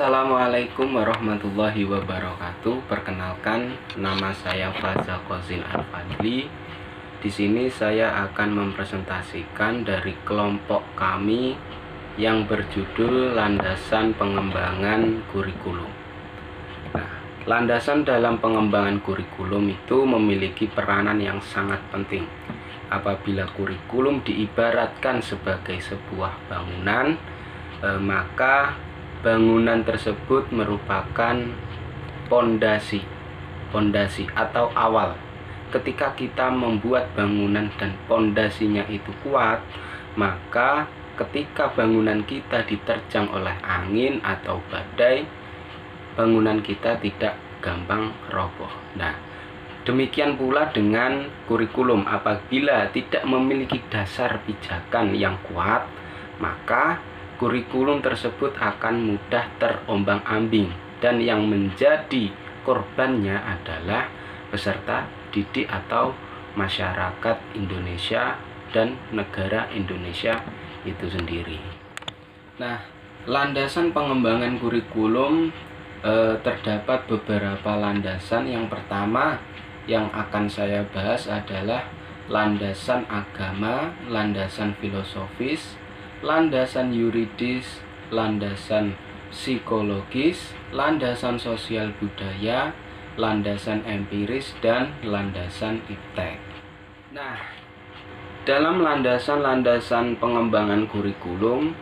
Assalamualaikum warahmatullahi wabarakatuh. Perkenalkan, nama saya Faza Kozin Al-Fadli. Di sini saya akan mempresentasikan dari kelompok kami yang berjudul Landasan Pengembangan Kurikulum. Nah, landasan dalam pengembangan kurikulum itu memiliki peranan yang sangat penting. Apabila kurikulum diibaratkan sebagai sebuah bangunan, maka bangunan tersebut merupakan pondasi atau awal. Ketika kita membuat bangunan dan pondasinya itu kuat, maka ketika bangunan kita diterjang oleh angin atau badai, bangunan kita tidak gampang roboh. Nah, demikian pula dengan kurikulum. Apabila tidak memiliki dasar pijakan yang kuat, maka kurikulum tersebut akan mudah terombang-ambing, dan yang menjadi korbannya adalah peserta didik atau masyarakat Indonesia dan negara Indonesia itu sendiri. Nah, landasan pengembangan kurikulum terdapat beberapa landasan. Yang pertama yang akan saya bahas adalah landasan agama, landasan filosofis, landasan yuridis, landasan psikologis, landasan sosial budaya, landasan empiris, dan landasan iptek. Nah, dalam landasan-landasan pengembangan kurikulum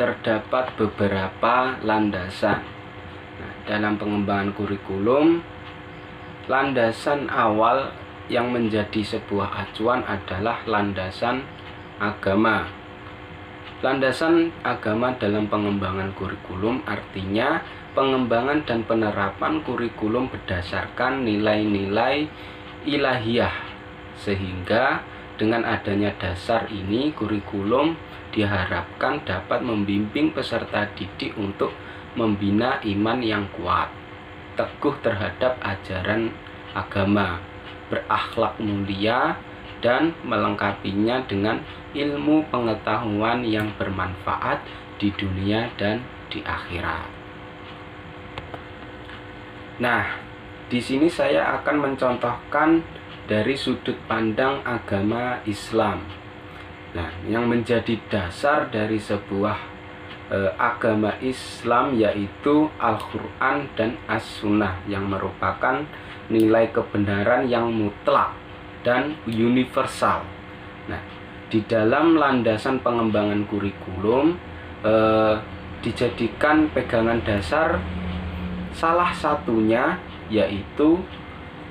terdapat beberapa landasan. Nah, dalam pengembangan kurikulum, landasan awal yang menjadi sebuah acuan adalah landasan agama. Landasan agama dalam pengembangan kurikulum artinya pengembangan dan penerapan kurikulum berdasarkan nilai-nilai ilahiyah, sehingga dengan adanya dasar ini kurikulum diharapkan dapat membimbing peserta didik untuk membina iman yang kuat, teguh terhadap ajaran agama, berakhlak mulia, dan melengkapinya dengan ilmu pengetahuan yang bermanfaat di dunia dan di akhirat. Nah, di sini saya akan mencontohkan dari sudut pandang agama Islam. Nah, yang menjadi dasar dari sebuah agama Islam yaitu Al-Quran dan As-Sunnah, yang merupakan nilai kebenaran yang mutlak dan universal. Nah, di dalam landasan pengembangan kurikulum dijadikan pegangan dasar salah satunya yaitu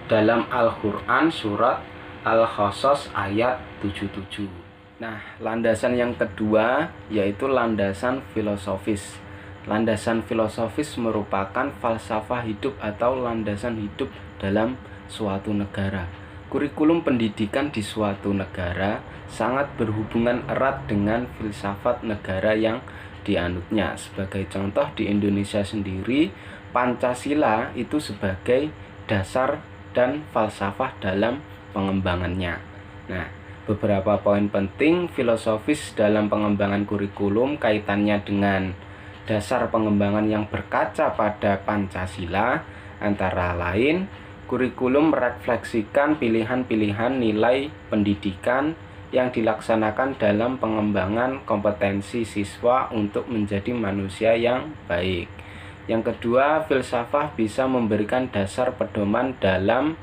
dalam Al-Quran surat Al-Qasas ayat 77. Nah, landasan yang kedua yaitu landasan filosofis. Landasan filosofis merupakan falsafah hidup atau landasan hidup dalam suatu negara. Kurikulum pendidikan di suatu negara sangat berhubungan erat dengan filsafat negara yang dianutnya. Sebagai contoh, di Indonesia sendiri, Pancasila itu sebagai dasar dan falsafah dalam pengembangannya. Nah, beberapa poin penting filosofis dalam pengembangan kurikulum kaitannya dengan dasar pengembangan yang berkaca pada Pancasila, antara lain kurikulum merefleksikan pilihan-pilihan nilai pendidikan yang dilaksanakan dalam pengembangan kompetensi siswa untuk menjadi manusia yang baik. Yang kedua, filsafat bisa memberikan dasar pedoman dalam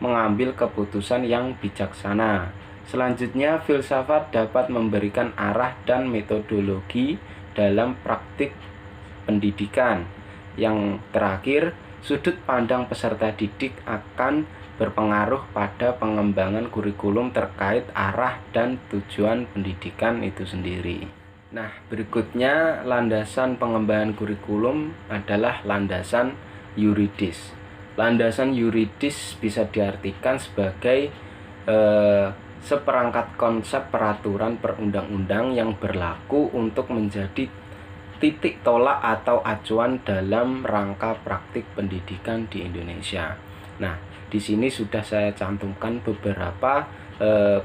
mengambil keputusan yang bijaksana. Selanjutnya, filsafat dapat memberikan arah dan metodologi dalam praktik pendidikan. Yang terakhir, sudut pandang peserta didik akan berpengaruh pada pengembangan kurikulum terkait arah dan tujuan pendidikan itu sendiri. Nah, berikutnya landasan pengembangan kurikulum adalah landasan yuridis. Landasan yuridis bisa diartikan sebagai seperangkat konsep peraturan perundang-undang yang berlaku untuk menjadi titik tolak atau acuan dalam rangka praktik pendidikan di Indonesia. Nah, di sini sudah saya cantumkan beberapa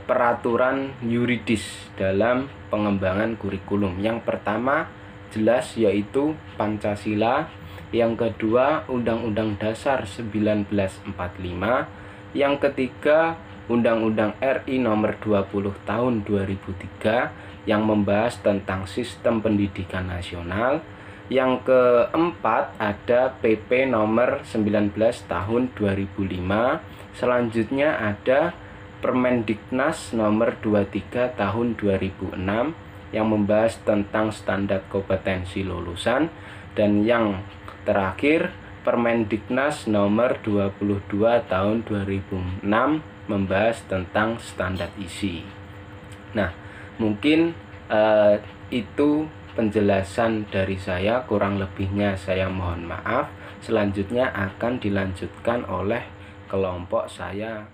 peraturan yuridis dalam pengembangan kurikulum. Yang pertama jelas yaitu Pancasila, Yang kedua, Undang-Undang Dasar 1945. Yang ketiga, Undang-Undang RI Nomor 20 Tahun 2003 yang membahas tentang sistem pendidikan nasional. Yang keempat, ada PP Nomor 19 Tahun 2005. Selanjutnya ada Permendiknas Nomor 23 Tahun 2006 yang membahas tentang standar kompetensi lulusan. Dan yang terakhir, Permendiknas Nomor 22 Tahun 2006 membahas tentang standar isi. Nah, mungkin itu penjelasan dari saya, kurang lebihnya saya mohon maaf. Selanjutnya akan dilanjutkan oleh kelompok saya.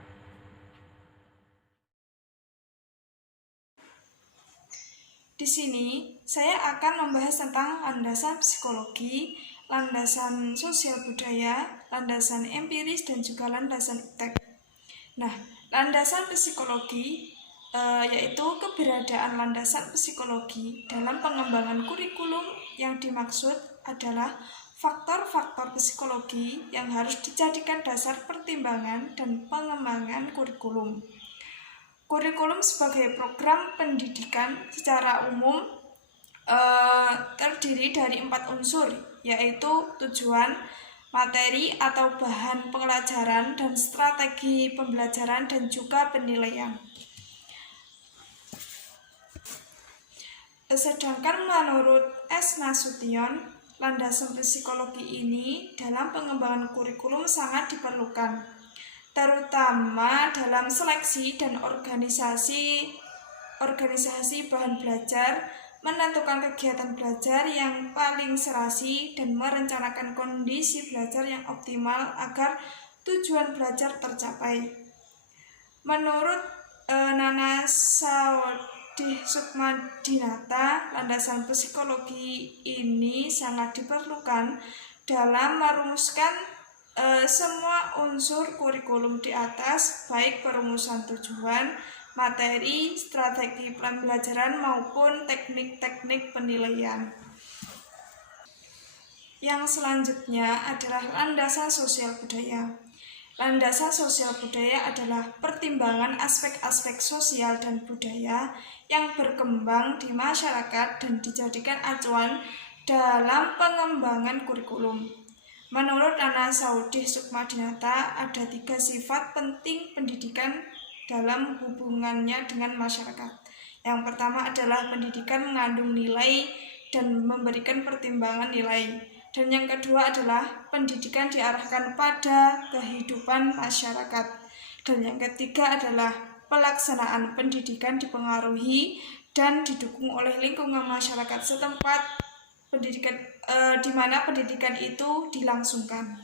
Di sini saya akan membahas tentang landasan psikologi, landasan sosial budaya, landasan empiris, dan juga landasan iptek. Nah, landasan psikologi yaitu keberadaan landasan psikologi dalam pengembangan kurikulum. Yang dimaksud adalah faktor-faktor psikologi yang harus dijadikan dasar pertimbangan dan pengembangan kurikulum. Kurikulum sebagai program pendidikan secara umum terdiri dari 4 unsur, yaitu tujuan, materi atau bahan pelajaran, dan strategi pembelajaran, dan juga penilaian. Sedangkan menurut S. Nasution, landasan psikologi ini dalam pengembangan kurikulum sangat diperlukan, terutama dalam seleksi dan organisasi bahan belajar, menentukan kegiatan belajar yang paling serasi, dan merencanakan kondisi belajar yang optimal agar tujuan belajar tercapai. Menurut Nana Sukmadinata, landasan psikologi ini sangat diperlukan dalam merumuskan semua unsur kurikulum di atas, baik perumusan tujuan, materi, strategi pembelajaran, maupun teknik-teknik penilaian. Yang selanjutnya adalah landasan sosial budaya. Landasan sosial budaya adalah pertimbangan aspek-aspek sosial dan budaya yang berkembang di masyarakat dan dijadikan acuan dalam pengembangan kurikulum. Menurut Nana Sukmadinata, ada 3 sifat penting pendidikan dalam hubungannya dengan masyarakat. Yang pertama adalah pendidikan mengandung nilai dan memberikan pertimbangan nilai. Dan yang kedua adalah pendidikan diarahkan pada kehidupan masyarakat. Dan yang ketiga adalah pelaksanaan pendidikan dipengaruhi dan didukung oleh lingkungan masyarakat setempat di mana pendidikan itu dilangsungkan.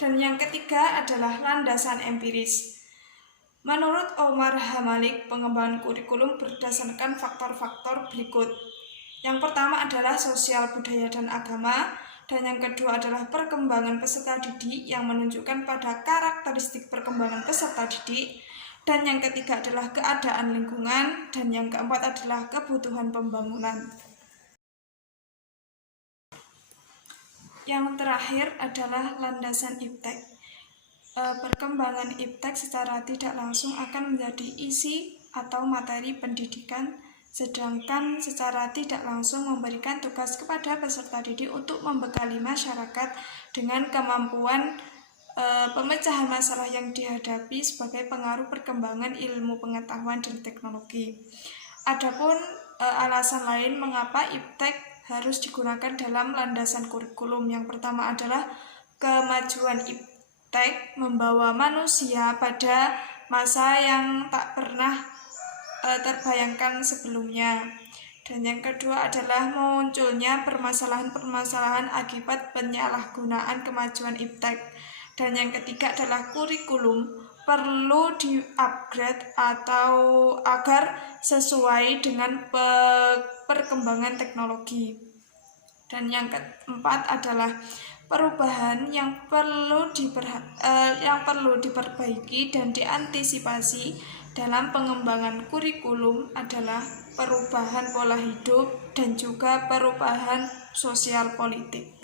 Dan yang ketiga adalah landasan empiris. Menurut Omar Hamalik, pengembangan kurikulum berdasarkan faktor-faktor berikut. Yang pertama adalah sosial, budaya, dan agama. Dan yang kedua adalah perkembangan peserta didik yang menunjukkan pada karakteristik perkembangan peserta didik. Dan yang ketiga adalah keadaan lingkungan. Dan yang keempat adalah kebutuhan pembangunan. Yang terakhir adalah landasan iptek. Perkembangan iptek secara tidak langsung akan menjadi isi atau materi pendidikan, sedangkan secara tidak langsung memberikan tugas kepada peserta didik untuk membekali masyarakat dengan kemampuan pemecahan masalah yang dihadapi sebagai pengaruh perkembangan ilmu pengetahuan dan teknologi. Adapun alasan lain mengapa iptek harus digunakan dalam landasan kurikulum. Yang pertama adalah kemajuan iptek membawa manusia pada masa yang tak pernah terbayangkan sebelumnya. Dan yang kedua adalah munculnya permasalahan-permasalahan akibat penyalahgunaan kemajuan iptek. Dan yang ketiga adalah kurikulum perlu di-upgrade atau agar sesuai dengan perkembangan teknologi. Dan yang keempat adalah Perubahan yang perlu diperbaiki dan diantisipasi dalam pengembangan kurikulum adalah perubahan pola hidup dan juga perubahan sosial politik.